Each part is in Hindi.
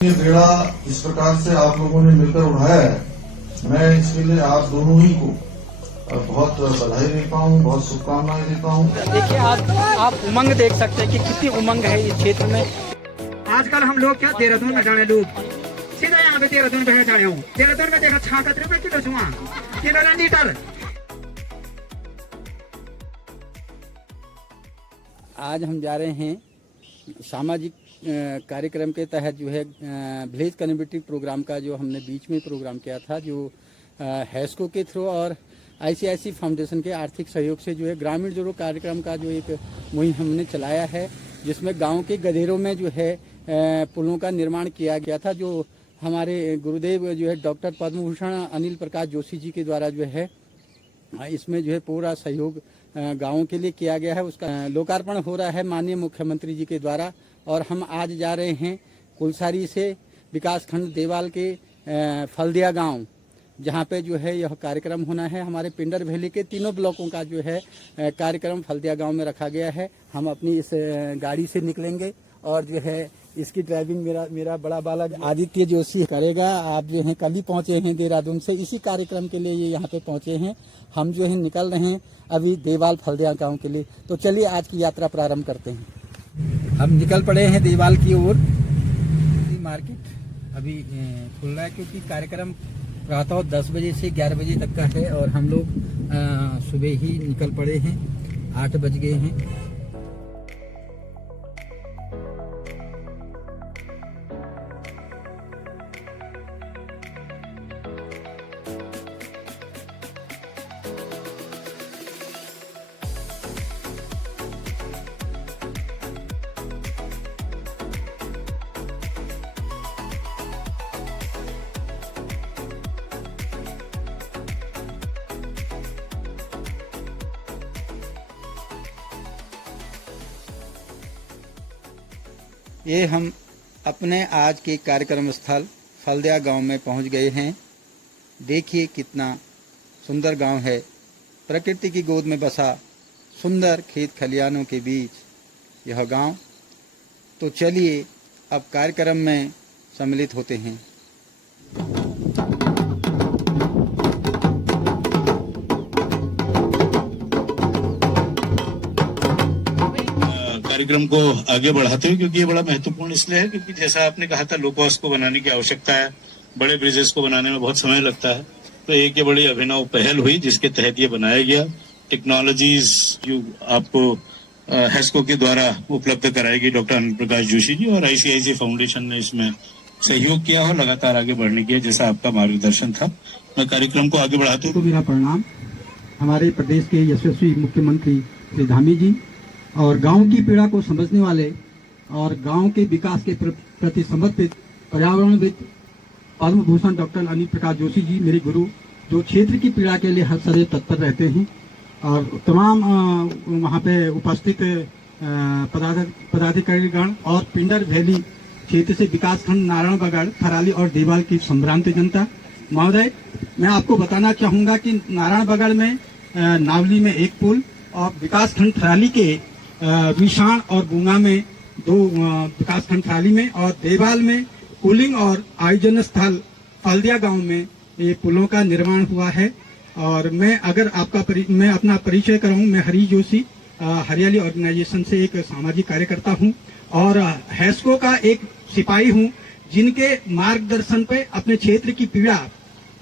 ये बेड़ा इस प्रकार से आप लोगों ने मिलकर उठाया है, मैं इसके लिए आप दोनों ही को बहुत बधाई देता हूँ, बहुत शुभकामनाएं देता हूँ। देखिए आज आप उमंग देख सकते हैं कि कितनी उमंग है इस क्षेत्र में। आजकल हम लोग क्या देहरादून में जाने लोग सीधा यहाँ पे देहरादून पे जाने हूँ। देहरादून में देखा छाकत रुपए किलो सुहा किलो लीटर। आज हम जा रहे हैं सामाजिक कार्यक्रम के तहत जो है विलेज कनेक्टिविटी प्रोग्राम का जो हमने बीच में प्रोग्राम किया था, जो हैस्को के थ्रू और आईसीआईसी फाउंडेशन के आर्थिक सहयोग से जो है ग्रामीण जोड़ो कार्यक्रम का जो एक मुहिम हमने चलाया है, जिसमें गांव के गधेरों में जो है पुलों का निर्माण किया गया था, जो हमारे गुरुदेव जो है डॉक्टर पद्म भूषण अनिल प्रकाश जोशी जी के द्वारा जो है इसमें जो है पूरा सहयोग गाँव के लिए किया गया है। उसका लोकार्पण हो रहा है माननीय मुख्यमंत्री जी के द्वारा। और हम आज जा रहे हैं कुलसारी से विकासखंड देवाल के फलदिया गांव, जहां पे जो है यह कार्यक्रम होना है। हमारे पिंडर वैली के तीनों ब्लॉकों का जो है कार्यक्रम फलदिया गांव में रखा गया है। हम अपनी इस गाड़ी से निकलेंगे और जो है इसकी ड्राइविंग मेरा बड़ा बालक आदित्य जोशी करेगा। आप जो है कल ही पहुंचे हैं देहरादून से, इसी कार्यक्रम के लिए ये यहाँ पे पहुंचे हैं। हम जो है निकल रहे हैं अभी देवाल फलदिया गाँव के लिए। तो चलिए आज की यात्रा प्रारंभ करते हैं। हम निकल पड़े हैं देवाल की ओर। मार्केट अभी खुल रहा है क्योंकि कार्यक्रम प्रातः 10 बजे से 11 बजे तक का है और हम लोग सुबह ही निकल पड़े हैं, 8 बज गए हैं। ये हम अपने आज के कार्यक्रम स्थल फलदिया गांव में पहुंच गए हैं। देखिए कितना सुंदर गांव है, प्रकृति की गोद में बसा सुंदर खेत खलियानों के बीच यह गांव। तो चलिए अब कार्यक्रम में सम्मिलित होते हैं। कार्यक्रम को आगे बढ़ाते हुए, क्योंकि ये बड़ा महत्वपूर्ण इसलिए है क्योंकि जैसा आपने कहा था लो कॉस्ट को बनाने की आवश्यकता है, बड़े ब्रिजेस को बनाने में बहुत समय लगता है। तो एक ये बड़ी अभिनव पहल हुई जिसके तहत ये बनाया गया। टेक्नोलॉजीज जो आपको हैस्को के द्वारा उपलब्ध कराएगी डॉक्टर अनिल प्रकाश जोशी जी, और आईसीआईसी फाउंडेशन ने इसमें सहयोग किया और लगातार आगे बढ़ने की जैसा आपका मार्गदर्शन था। मैं कार्यक्रम को आगे बढ़ाते हुए मेरा प्रणाम हमारे प्रदेश के यशस्वी मुख्यमंत्री श्री धामी जी और गांव की पीड़ा को समझने वाले और गांव के विकास के प्रति समर्पित पर्यावरणविद पद्म भूषण डॉक्टर अनिल प्रकाश जोशी जी, मेरे गुरु, जो क्षेत्र की पीड़ा के लिए हर सदैव तत्पर रहते हैं। और तमाम वहां पे उपस्थित पदाधिकारीगण और पिंडर वैली क्षेत्र से विकासखंड नारायणबगड़, थराली और देवाल की संभ्रांत जनता। महोदय, मैं आपको बताना चाहूंगा कि नारायणबगड़ में नावली में एक पुल और विकासखंड थराली के विषाण और गुंगा में 2 विकासखंड थराली में और देवाल में कूलिंग और आयोजन स्थल फलदिया गांव में ये पुलों का निर्माण हुआ है। और मैं मैं अपना परिचय कराऊं, मैं हरी जोशी हरियाली ऑर्गेनाइजेशन से एक सामाजिक कार्यकर्ता हूं और हैस्को का एक सिपाही हूं, जिनके मार्गदर्शन पे अपने क्षेत्र की पीड़ा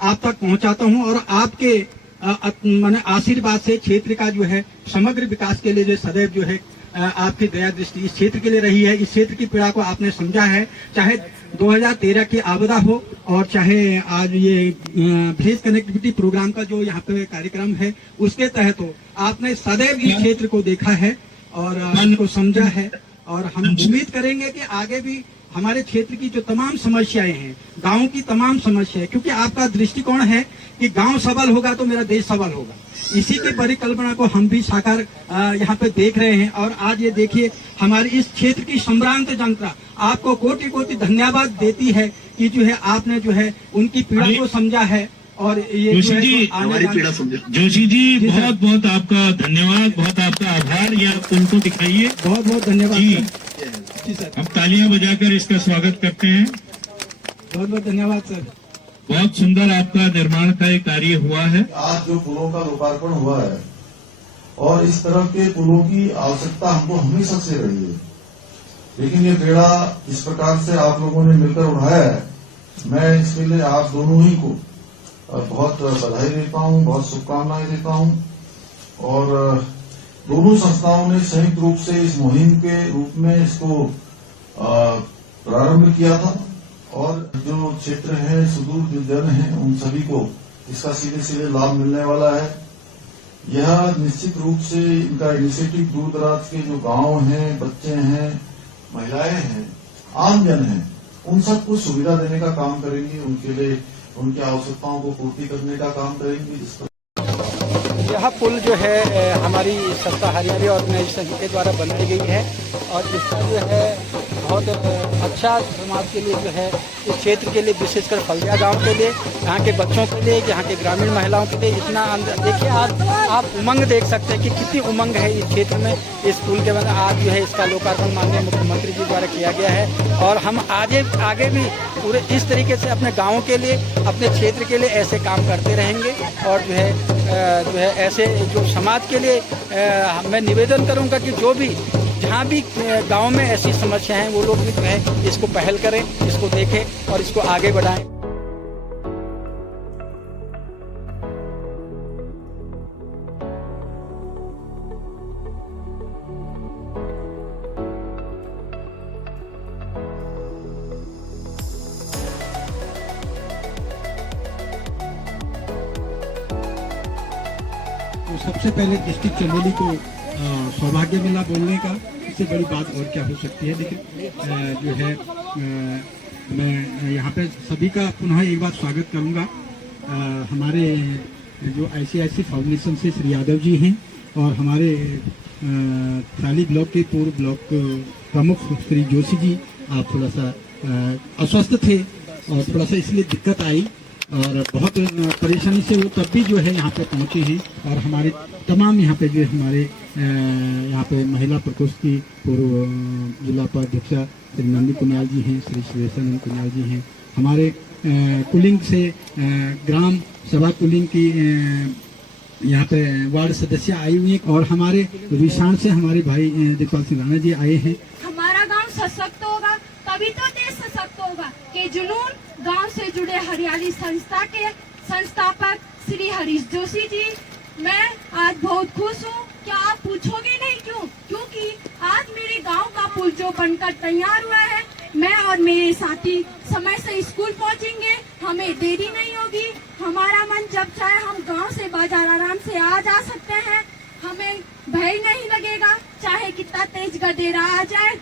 आप तक पहुंचाता हूं और आपके मैंने आशीर्वाद से क्षेत्र का जो है समग्र विकास के लिए जो सदैव जो है आपकी दया दृष्टि इस क्षेत्र के लिए रही है। इस क्षेत्र की पीड़ा को आपने समझा है, चाहे 2013 की आपदा हो और चाहे आज ये विलेज कनेक्टिविटी प्रोग्राम का जो यहाँ पे कार्यक्रम है उसके तहत हो। आपने सदैव इस क्षेत्र को देखा है और इनको समझा है और हम उम्मीद करेंगे कि आगे भी हमारे क्षेत्र की जो तमाम समस्याएं हैं, गांव की तमाम समस्याएं, क्योंकि आपका दृष्टिकोण है कि गांव सबल होगा तो मेरा देश सबल होगा, इसी की परिकल्पना को हम भी साकार यहाँ पे देख रहे हैं। और आज ये देखिए हमारी इस क्षेत्र की संभ्रांत जनता आपको कोटि कोटि धन्यवाद देती है कि जो है आपने जो है उनकी पीड़ा को समझा है। और ये जोशी जी हमारी पीड़ा समझा। जोशी जी बहुत बहुत आपका धन्यवाद, बहुत आपका आभार। ये आप उनको दिखाइए। बहुत बहुत धन्यवाद जी सर। हम तालियां बजाकर इसका स्वागत करते हैं। बहुत बहुत धन्यवाद सर। बहुत सुंदर आपका निर्माण का एक कार्य हुआ है। आज जो पुलों का लोकार्पण हुआ है और इस तरह के पुलों की आवश्यकता हमको हमेशा से रही है, लेकिन ये बेड़ा इस प्रकार से आप लोगों ने मिलकर उठाया है, मैं इसके लिए आप दोनों ही को बहुत बधाई देता हूं, बहुत शुभकामनाएं देता हूं। और दोनों संस्थाओं ने संयुक्त रूप से इस मुहिम के रूप में इसको प्रारंभ किया था और जो क्षेत्र है, सुदूर जो जन है, उन सभी को इसका सीधे सीधे लाभ मिलने वाला है। यह निश्चित रूप से इनका इनिशिएटिव दूर दराज के जो गांव हैं, बच्चे हैं, महिलाएं हैं, आम जन हैं, उन सबको सुविधा देने का काम करेंगे, उनके लिए उनकी आवश्यकताओं को पूर्ति करने का काम करेंगे। जिस यह पुल जो है हमारी सस्ता हरियाली ऑर्गेनाइजेशन के द्वारा बनाई गई है और इसका जो है बहुत अच्छा समाज के लिए जो है, इस क्षेत्र के लिए, विशेषकर फलिया गांव के लिए, यहाँ के बच्चों के लिए, यहाँ के ग्रामीण महिलाओं के लिए इतना देखिए आज आप उमंग देख सकते हैं कि कितनी उमंग है इस क्षेत्र में। इस पुल के बाद आज जो है इसका लोकार्पण माननीय मुख्यमंत्री जी द्वारा किया गया है और हम आगे भी पूरे इस तरीके से अपने गाँव के लिए, अपने क्षेत्र के लिए ऐसे काम करते रहेंगे। और जो है ऐसे जो समाज के लिए मैं निवेदन करूँगा कि जो भी जहाँ भी गांव में ऐसी समस्या हैं वो लोग भी जो है इसको पहल करें, इसको देखें और इसको आगे बढ़ाएं। तो सबसे पहले डिस्ट्रिक्ट चंदेली को सौभाग्य मिला बोलने का, इससे बड़ी बात और क्या हो सकती है। लेकिन जो है मैं यहाँ पे सभी का पुनः एक बार स्वागत करूँगा। हमारे जो ICIC फाउंडेशन से श्री यादव जी हैं और हमारे थराली ब्लॉक के पूर्व ब्लॉक प्रमुख श्री जोशी जी, आप थोड़ा सा अस्वस्थ थे और थोड़ा सा इसलिए दिक्कत आई और बहुत परेशानी से वो तब भी जो है यहाँ पे पहुँचे हैं। और हमारे तमाम यहाँ पे जो हमारे यहाँ पे महिला प्रकोष्ठ की पूर्व जिला उपाध्यक्षा श्री नंदी कुनियाल जी हैं, श्री सुरेशानंद कुनियाल जी हैं, हमारे कुलिंग से ग्राम सभा कुलिंग की यहाँ पे वार्ड सदस्य आई हुई हैं और हमारे विशाण से हमारे भाई दिलपाल सिंह राणा जी आए हैं। हमारा गांव सशक्त होगा तभी तो देश सशक्त होगा के जुनून गांव से जुड़े हरियाली संस्था के संस्थापक श्री हरीश जोशी जी, मैं आज बहुत खुश हूँ। क्या आप पूछोगे नहीं क्यों? क्योंकि आज मेरे गांव का पुल जो बनकर तैयार हुआ है, मैं और मेरे साथी समय से स्कूल पहुंचेंगे, हमें देरी नहीं होगी। हमारा मन जब चाहे हम गांव से बाजार आराम से आ जा सकते हैं, हमें भय नहीं लगेगा चाहे कितना तेज गडेरा आ जाए।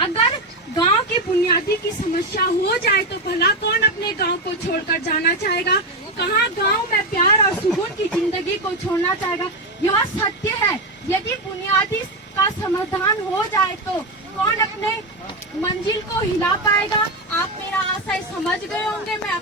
अगर गांव की बुनियादी की समस्या हो जाए तो भला कौन अपने गांव को छोड़कर जाना चाहेगा? कहाँ गांव में प्यार और सुकून की जिंदगी को छोड़ना चाहेगा? यह सत्य है। यदि बुनियादी का समाधान हो जाए तो कौन अपने मंजिल को हिला पाएगा? आप मेरा आशय समझ गए होंगे। मैं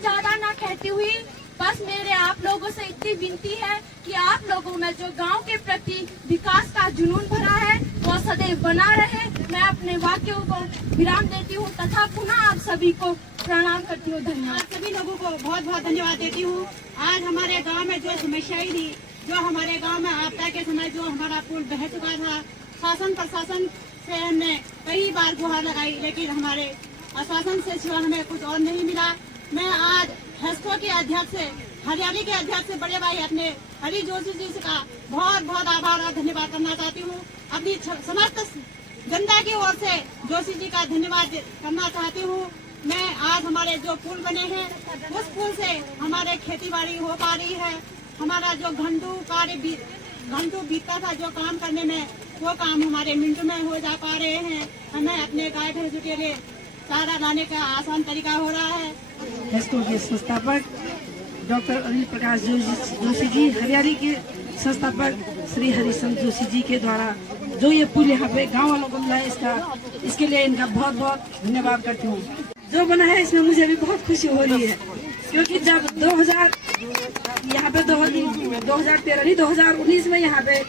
ज्यादा ना कहती हुई बस मेरे आप लोगों से इतनी विनती है कि आप लोगों में जो गांव के प्रति विकास का जुनून भरा है वो सदैव बना रहे। मैं अपने वाक्यों को विराम देती हूँ तथा पुनः आप सभी को प्रणाम करती हूँ। धन्यवाद। सभी लोगों को बहुत बहुत धन्यवाद देती हूँ। आज हमारे गांव में जो समस्याएं थी, जो हमारे गांव में आपदा के समय जो हमारा पुल बह चुका था, शासन प्रशासन से हमने कई बार गुहार लगाई, लेकिन हमारे आश्वासन से सिवा हमें कुछ और नहीं मिला। मैं आज हेस्को के अध्यक्ष से, हरियाली के अध्यक्ष से बड़े भाई अपने हरी जोशी जी का बहुत बहुत आभार और धन्यवाद करना चाहती हूँ। अपनी समस्त जनता की ओर से जोशी जी का धन्यवाद करना चाहती हूँ। मैं आज हमारे जो पुल बने हैं उस पुल से हमारे खेती बाड़ी हो पा रही है। हमारा जो घंटू बीतता था जो काम करने में, वो काम हमारे मिनटों में हो जा पा रहे हैं। हमें अपने गाय भैंसों के लिए चारा लाने का आसान तरीका हो रहा है। हेस्को के संस्थापक डॉक्टर अनिल प्रकाश जोशी जी, हरियाली के संस्थापक श्री हरिशंकर जोशी जी के द्वारा जो ये पुल यहाँ पे गांव वालों को मिला है, इसके लिए इनका बहुत बहुत धन्यवाद करती हूँ। जो बना है इसमें मुझे भी बहुत खुशी हो रही है, क्योंकि जब 2013 नहीं 2019 में यहाँ पे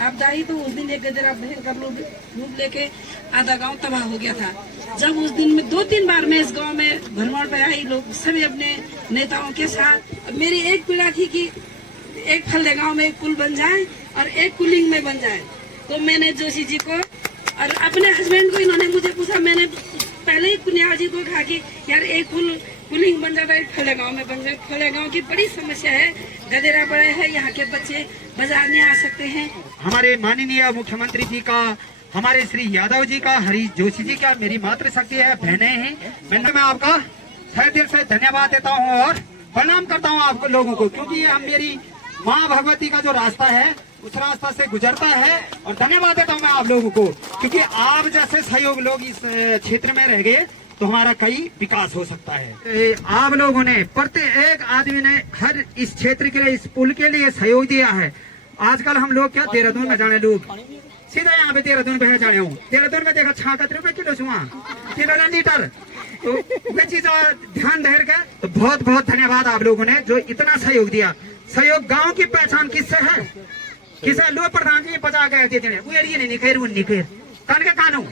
आपदा आई तो उस दिन एक गजरा भयंकर रूप लेके आधा गांव तबाह हो गया था। जब उस दिन में 2-3 बार मैं इस गांव में भ्रमण पे आई, लोग सभी अपने नेताओं के साथ। मेरी एक पीड़ा थी कि एक फल्दे गांव में एक पुल बन जाए और एक कुलिंग में बन जाए। तो मैंने जोशी जी को और अपने हस्बैंड को, इन्होंने मुझे पूछा, मैंने पहले ही कुनियाल जी को कहा कि यार एक पुलिंग बन जाता है, एक फले गाँव में बन जाए। फले गाँव की बड़ी समस्या है, गदेरा बड़ा है, यहाँ के बच्चे बाजार नहीं आ सकते हैं। हमारे माननीय मुख्यमंत्री जी का, हमारे श्री यादव जी का, हरीश जोशी जी का, मेरी मातृशक्ति है, बहनें हैं, मैं आपका तहे दिल से धन्यवाद देता हूँ और प्रणाम करता हूँ आप लोगों को, क्योंकि ये हम मेरी माँ भगवती का जो रास्ता है उस रास्ता से गुजरता है। और धन्यवाद देता हूँ मैं आप लोगों को, क्योंकि आप जैसे सहयोग लोग इस क्षेत्र में रह गए तो हमारा कई विकास हो सकता है। आप लोगों ने, प्रत्येक आदमी ने हर इस क्षेत्र के लिए, इस पुल के लिए सहयोग दिया है। आजकल हम लोग क्या देहरादून में जाने, लोग सीधा यहाँ पे देहरादून में जाने हूँ, देहरादून में देखा 66 रुपए किलो छुआ किलो लीटर, तो वे चीज ध्यान धर के तो बहुत बहुत धन्यवाद आप लोगों ने जो इतना सहयोग दिया। सहयोग गाँव की पहचान किससे है, किसे लो प्रधान जी बचा गए थे वो एरिए नहीं निखेर वो निखेर कान के कानू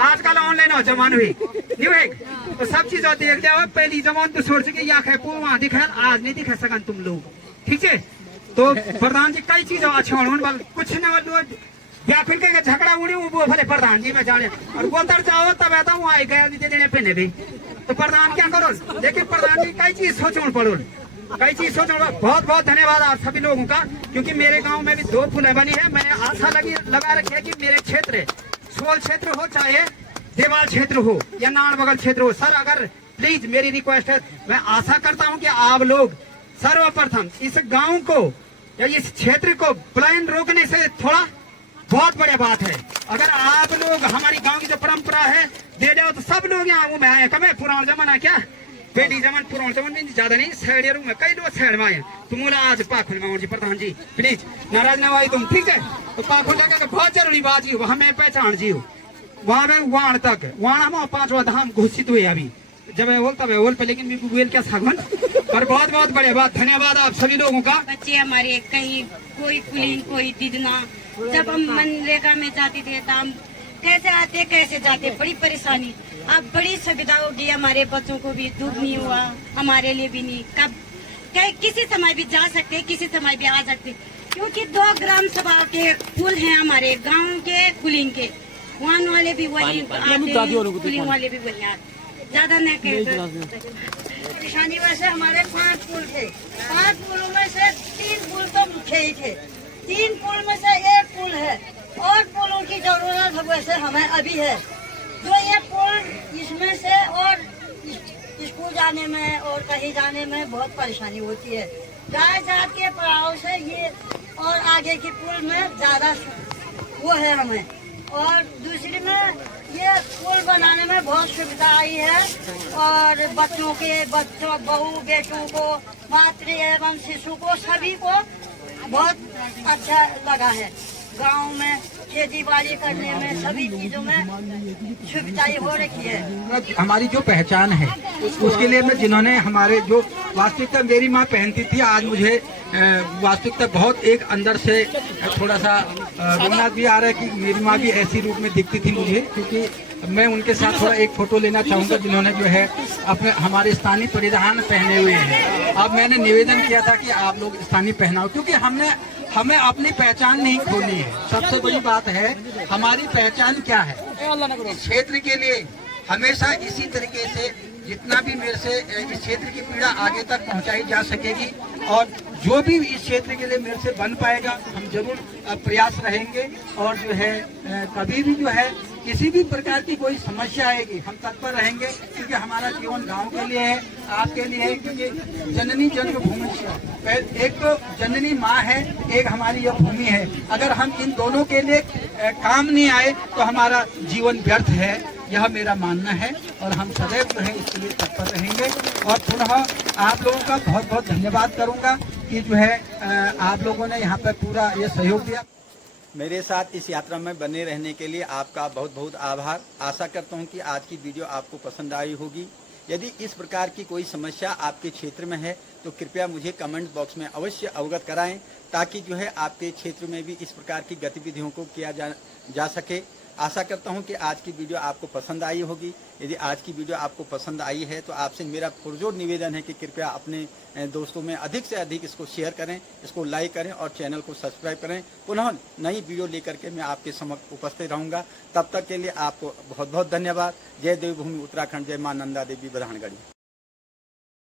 आजकल ऑनलाइन हो जमान हुई नहीं हुई तो सब चीज देख जाओ। पहली जमान तो सोच के या खे वहां दिखा, आज नहीं दिखा सकन तुम लोग, ठीक है। तो प्रधान जी कई चीज अच्छे होने कुछ न व्याकुल के झगड़ा उड़ी वो भले प्रधान जी में जाने और वो तर जाओ तब आता हूँ आए गया देने पे भी तो प्रधान क्या करो, लेकिन प्रधान जी कई चीज सोचो पड़ो, कई चीज सोचो। बहुत बहुत धन्यवाद आप सभी लोगों का, क्योंकि मेरे गांव में भी 2 पुलें बनी है। मैंने आशा लगा रखी है कि मेरे क्षेत्र, सोल क्षेत्र हो चाहे देवाल क्षेत्र हो या नान बगल क्षेत्र हो, सर अगर प्लीज मेरी रिक्वेस्ट है, मैं आशा करता हूं कि आप लोग सर्वप्रथम इस गांव को या इस क्षेत्र को पलायन रोकने से थोड़ा बहुत बड़ी बात है। अगर आप लोग हमारी गांव की जो परंपरा है दे दो तो सब लोग यहाँ में आए। कमे पुराना जमाना क्या बेटी जमान पुराना जमान ज्यादा नहीं, सैड में कई लोग सैड में आए। तुम आज पाखुल में जी प्रधान जी प्लीज नाराज ना हुआ तुम, ठीक है। तो पाखुल लगा बहुत जरूरी बात जी, हमें पहचान जी वहाँ में वाण तक वाण हम 5वां धाम घोषित हुए अभी, जब मैं बोलता है बोल पे, लेकिन बोल क्या सागवन पर बहुत बहुत बड़े बात। धन्यवाद आप सभी लोगों का। बच्चे हमारे कहीं कोई कुलीन कोई दिदना, जब हम मनरेगा में जाते थे तो हम कैसे आते कैसे जाते, बड़ी परेशानी। अब बड़ी सुविधा होगी, हमारे बच्चों को भी दुख नहीं हुआ, हमारे लिए भी नहीं। कब किसी समय भी जा सकते, किसी समय भी आ सकते, क्योंकि 2 ग्राम सभा के पुल हैं हमारे गांव के कुलिंग के, वहाँ वाले भी वही आते, कुलिंग वाले भी वही आते, ज्यादा नहीं कहते। परेशानी वैसे हमारे 5 पुल थे, 5 पुलों में से 3 पुल तो मुख्य ही थे, 3 पुल में से 1 पुल है और पुलों की जरूरत वैसे हमें अभी है। जो ये पुल इसमें से और स्कूल जाने में और कहीं जाने में बहुत परेशानी होती है, गाय जात के प्रभाव से ये, और आगे की पुल में ज्यादा वो है हमें। और दूसरी में ये पुल बनाने में बहुत सुविधा आई है और बच्चों बहू बेटों को, मातृ एवं शिशु को, सभी को बहुत अच्छा लगा है। गांव में खेती बाड़ी करने में सभी चीजों में सुविधाएं हो रखी है। हमारी जो पहचान है उसके लिए मैं, जिन्होंने हमारे जो वास्तविकता मेरी माँ पहनती थी, आज मुझे वास्तविकता बहुत एक अंदर से थोड़ा सा रोना भी आ रहा है कि मेरी माँ भी ऐसी रूप में दिखती थी मुझे, क्योंकि मैं उनके साथ थोड़ा एक फोटो लेना चाहूँगा जिन्होंने जो है अपने हमारे स्थानीय परिधान पहने हुए हैं। अब मैंने निवेदन किया था कि आप लोग स्थानीय पहनाओ, क्योंकि हमें अपनी पहचान नहीं खोनी है। सबसे बड़ी बात है हमारी पहचान क्या है। इस क्षेत्र के लिए हमेशा इसी तरीके से जितना भी मेरे से इस क्षेत्र की पीड़ा आगे तक पहुंचाई जा सकेगी, और जो भी इस क्षेत्र के लिए मेरे से बन पाएगा हम जरूर प्रयास रहेंगे। और जो है कभी भी जो है किसी भी प्रकार की कोई समस्या आएगी हम तत्पर रहेंगे, क्योंकि हमारा जीवन गांव के लिए है, आपके लिए है। क्योंकि जननी जन्मभूमि, एक तो जननी माँ है, एक हमारी यह भूमि है। अगर हम इन दोनों के लिए काम नहीं आए तो हमारा जीवन व्यर्थ है, यह मेरा मानना है। और हम सदैव जो है इसके लिए तत्पर रहेंगे। और पुनः आप लोगों का बहुत बहुत धन्यवाद करूंगा कि जो है आप लोगों ने यहाँ पर पूरा ये सहयोग दिया। मेरे साथ इस यात्रा में बने रहने के लिए आपका बहुत बहुत आभार। आशा करता हूं कि आज की वीडियो आपको पसंद आई होगी। यदि इस प्रकार की कोई समस्या आपके क्षेत्र में है तो कृपया मुझे कमेंट बॉक्स में अवश्य अवगत कराएं, ताकि जो है आपके क्षेत्र में भी इस प्रकार की गतिविधियों को किया जा सके। आशा करता हूं कि आज की वीडियो आपको पसंद आई होगी। यदि आज की वीडियो आपको पसंद आई है तो आपसे मेरा पुरजोर निवेदन है कि कृपया अपने दोस्तों में अधिक से अधिक इसको शेयर करें, इसको लाइक करें और चैनल को सब्सक्राइब करें। पुनः नई वीडियो लेकर के मैं आपके समक्ष उपस्थित रहूंगा। तब तक के लिए आपको बहुत बहुत धन्यवाद। जय देवभूमि उत्तराखंड, जय मां नंदा देवी बधानगढ़ी।